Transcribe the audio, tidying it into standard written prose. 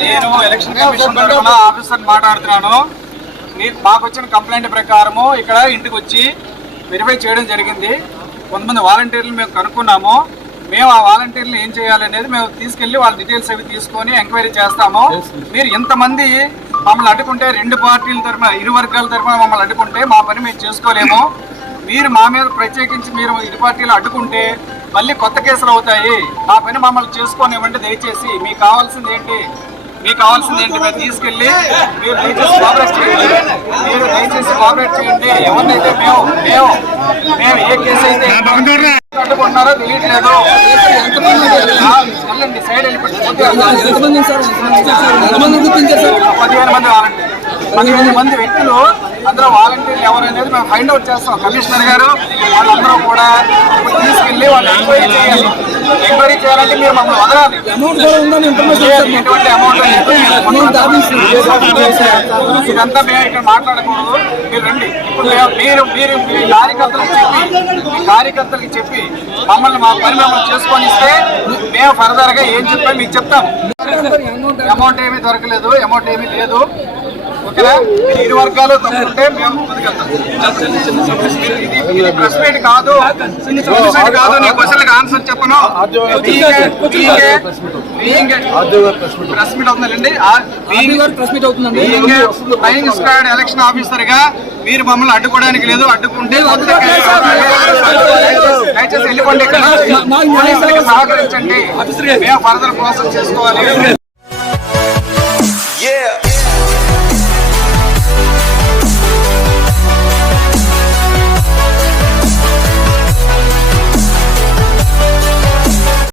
నేను election commission తరఫున officer మాట్లాడుతున్నాను. మాకు వచ్చిన కంప్లైంట్ ప్రకారము ఇక్కడ ఇంటికి వచ్చి వెరిఫై చేయడం జరిగింది. కొంతమంది వాలంటీర్లు మేము కనుక్కున్నాము. మేము ఆ వాలంటీర్లు ఏం చేయాలనేది మేము తీసుకెళ్లి వాళ్ళ డీటెయిల్స్ అవి తీసుకొని ఎంక్వైరీ చేస్తాము. మీరు ఇంతమంది మమ్మల్ని అడ్డుకుంటే, రెండు పార్టీల తరఫున, ఇరు వర్గాల తరఫున మమ్మల్ని అడ్డుకుంటే మా పని మేము చేసుకోలేము. మీరు మా మీద ప్రత్యేకించి మీరు ఇరు పార్టీలు అడ్డుకుంటే మళ్ళీ కొత్త కేసులు అవుతాయి. మా పని మమ్మల్ని చేసుకోనివ్వండి దయచేసి. మీకు కావాల్సింది ఏంటి మీరు తీసుకెళ్ళి మీరు దయచేసి కోఆపరేట్ చేయండి. మీరు దయచేసి కోఆపరేట్ చేయండి. ఎవరినైతే మేము ఏ కేసు అయితే అడ్డుకుంటున్నారో తెలియట్లేదు. వెళ్ళండి సైడ్ వెళ్ళిపోయి 15 మంది వ్యక్తులు, అందరూ వాలంటీర్లు ఎవరనేది మేము ఫైండ్ అవుట్ చేస్తాం. కమిషనర్ గారు వాళ్ళందరూ కూడా తీసుకెళ్ళి వాళ్ళు ఎంక్వైరీ చేయాలి. ఎంక్వైరీ చేయాలంటే మీరు మమ్మల్ని వదలాలి. ఎటువంటి అమౌంట్ ఇదంతా మేము ఇక్కడ మాట్లాడకూడదు. మీరు రండి. ఇప్పుడు మీరు మీ కార్యకర్తలకి చెప్పి మమ్మల్ని మా పని మమ్మల్ని చేసుకొని ఇస్తే మేము ఫర్దర్ గా ఏం చెప్పాము మీకు చెప్తాం. అమౌంట్ ఏమీ దొరకలేదు, అమౌంట్ ఏమీ లేదు. ఓకేనా? ఇరు వర్గాలు తప్పుకుంటే మేము ముందుకెళ్తాం. ఇది ప్రెస్ మీట్ కాదు, నీ క్వశ్చన్లకు ఆన్సర్ చెప్పను. ప్రెస్ మీట్ అవుతుందండి. ఫ్లయింగ్ స్క్వాడ్ ఎలక్షన్ ఆఫీసర్ గా మీరు మమ్మల్ని అడ్డుకోవడానికి లేదు. అడ్డుకుంటే దయచేసి వెళ్ళిపోండి. పోలీసులకి సహకరించండి. మేము ఫర్దర్ ప్రాసెస్ చేసుకోవాలి.